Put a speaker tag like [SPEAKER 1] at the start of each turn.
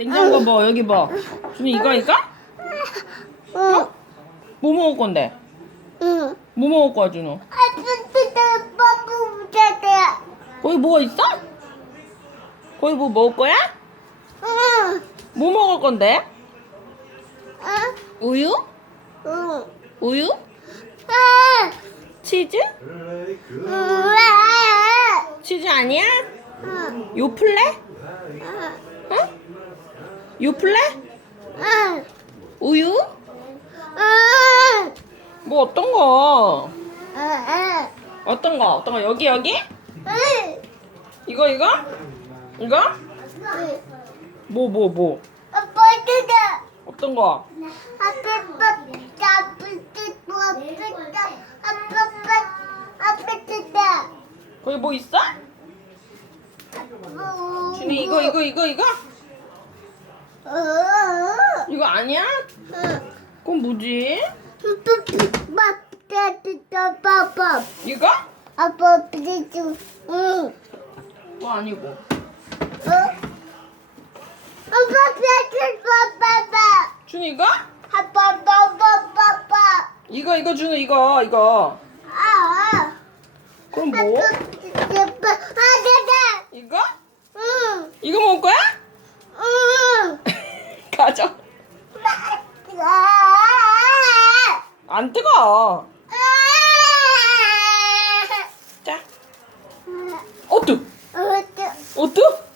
[SPEAKER 1] 냉장고 뭐 여기 뭐 준이 이거 이거?
[SPEAKER 2] 응.
[SPEAKER 1] 뭐 먹을 건데?
[SPEAKER 2] 응.
[SPEAKER 1] 뭐 먹을 거야 준우?
[SPEAKER 2] 아빠도 빠꾸 붙였대.
[SPEAKER 1] 거기 뭐가 있어? 거기 뭐 먹을 거야?
[SPEAKER 2] 응.
[SPEAKER 1] 뭐 먹을 건데?
[SPEAKER 2] 응.
[SPEAKER 1] 우유?
[SPEAKER 2] 응.
[SPEAKER 1] 우유?
[SPEAKER 2] 응.
[SPEAKER 1] 치즈?
[SPEAKER 2] 응.
[SPEAKER 1] 치즈 아니야?
[SPEAKER 2] 응.
[SPEAKER 1] 요플레?
[SPEAKER 2] 응.
[SPEAKER 1] 어? 요플레?
[SPEAKER 2] 응.
[SPEAKER 1] 우유?
[SPEAKER 2] 응.
[SPEAKER 1] 뭐 어떤 거?
[SPEAKER 2] 응.
[SPEAKER 1] 어떤 거? 어떤 거? 여기 여기?
[SPEAKER 2] 응.
[SPEAKER 1] 이거 이거? 이거?
[SPEAKER 2] 응.
[SPEAKER 1] 뭐 뭐 뭐?
[SPEAKER 2] 아빠 뜨다.
[SPEAKER 1] 어떤 거?
[SPEAKER 2] 아빠 아빠. 아빠 아빠.
[SPEAKER 1] 거기 뭐 있어? 준이 이거 이거 이거 이거?
[SPEAKER 2] 응.
[SPEAKER 1] 이거 아니야?
[SPEAKER 2] 응.
[SPEAKER 1] 그건 뭐지?
[SPEAKER 2] 아빠
[SPEAKER 1] 이거?
[SPEAKER 2] 아빠 비주 응.
[SPEAKER 1] 그거 아니고
[SPEAKER 2] 어? 아빠 비주 빠빠빠
[SPEAKER 1] 준이 이거?
[SPEAKER 2] 아빠 빠빠빠빠
[SPEAKER 1] 이거 이거 준우 이거 이거
[SPEAKER 2] 아
[SPEAKER 1] 그럼
[SPEAKER 2] 아빠
[SPEAKER 1] 뭐?
[SPEAKER 2] 비주 아자자
[SPEAKER 1] 이거?
[SPEAKER 2] 응.
[SPEAKER 1] 이거을 거야?
[SPEAKER 2] 응. 아.
[SPEAKER 1] 안 뜨거
[SPEAKER 2] 아.
[SPEAKER 1] 자
[SPEAKER 2] 어떡
[SPEAKER 1] 어뚜?
[SPEAKER 2] 아.